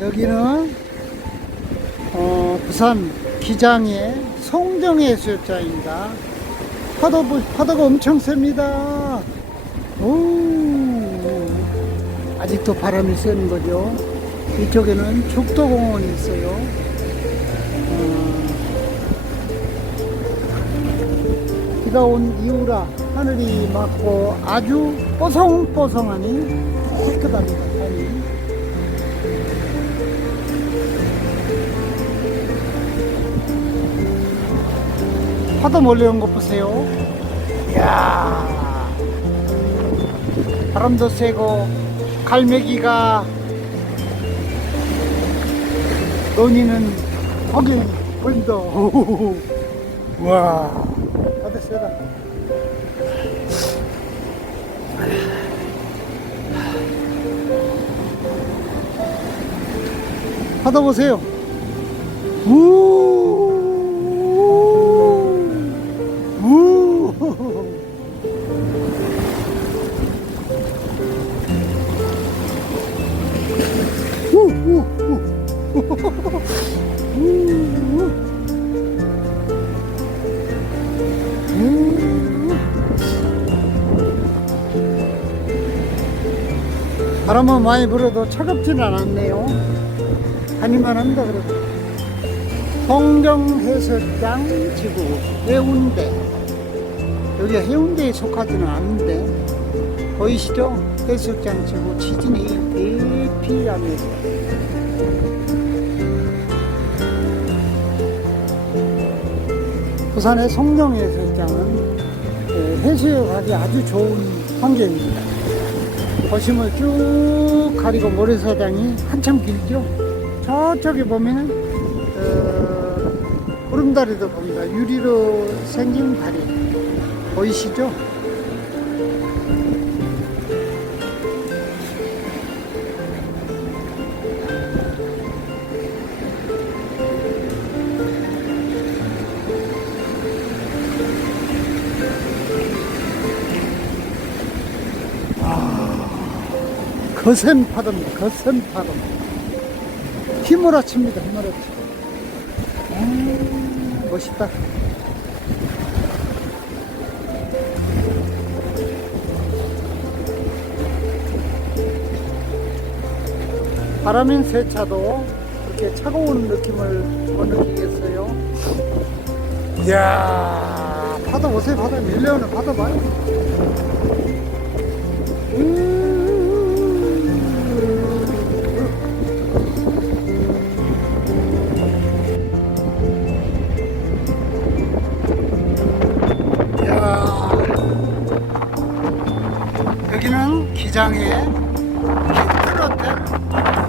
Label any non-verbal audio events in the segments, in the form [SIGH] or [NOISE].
여기는 어, 부산 기장의 송정해수욕장입니다. 파도 보- 파도가 엄청 셉니다. 오, 아직도 바람이 세는 거죠. 이쪽에는 죽도공원이 있어요. 어, 비가 온 이후라 하늘이 맑고 아주 뽀송뽀송하니 깨끗합니다. 파도 몰려온 것 보세요. 이야. 바람도 세고, 갈매기가 논이는 거기 보인다. [LAUGHS] 와. 파도 세다. 파도 보세요. 우. 우. 바람은 많이 불어도 차갑지는 않았네요. 다닐만 합니다, 그래도. 송정해수장 지구 해운대. 여기 해운대에 속하지는 않는데, 보이시죠? 해수욕장 지구 지진이 대피하면서. 부산의 송정해수욕장은 예, 해수욕 하기 아주 좋은 환경입니다. 거심을 쭉 가리고 모래사장이 한참 길죠. 저쪽에 보면은 어, 구름다리도 보입니다. 유리로 생긴 다리 보이시죠? 거센 파도입니다. 거센 파도. 휘몰아칩니다. 휘몰아쳐. 음, 멋있다. 바람인 세차도 이렇게 차가운 느낌을 못 느끼겠어요. 이야, 파도 보세요. 파도 밀려오는 파도 봐요. 이 기장의 히트로텔 하얀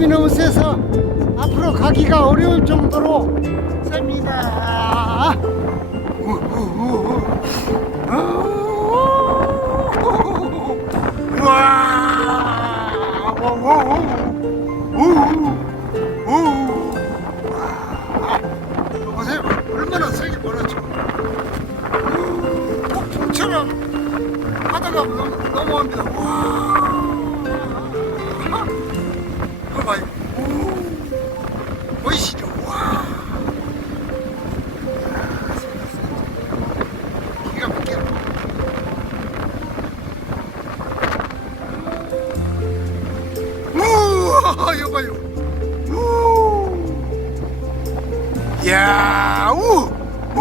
바람이 너무 세서 앞으로 가기가 어려울 정도로 셉니다. ぱい。おいしいわあやばいよ。いやうお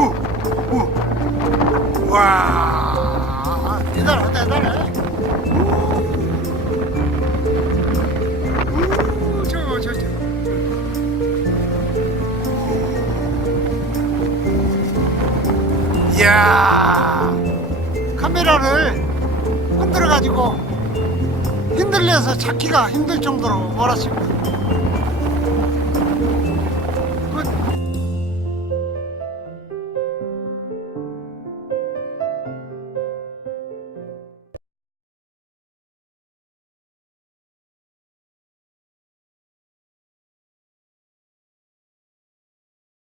わあ出たら出たら。 이야. 카메라를 흔들어 가지고 흔들려서 찾기가 힘들 정도로 멀었습니다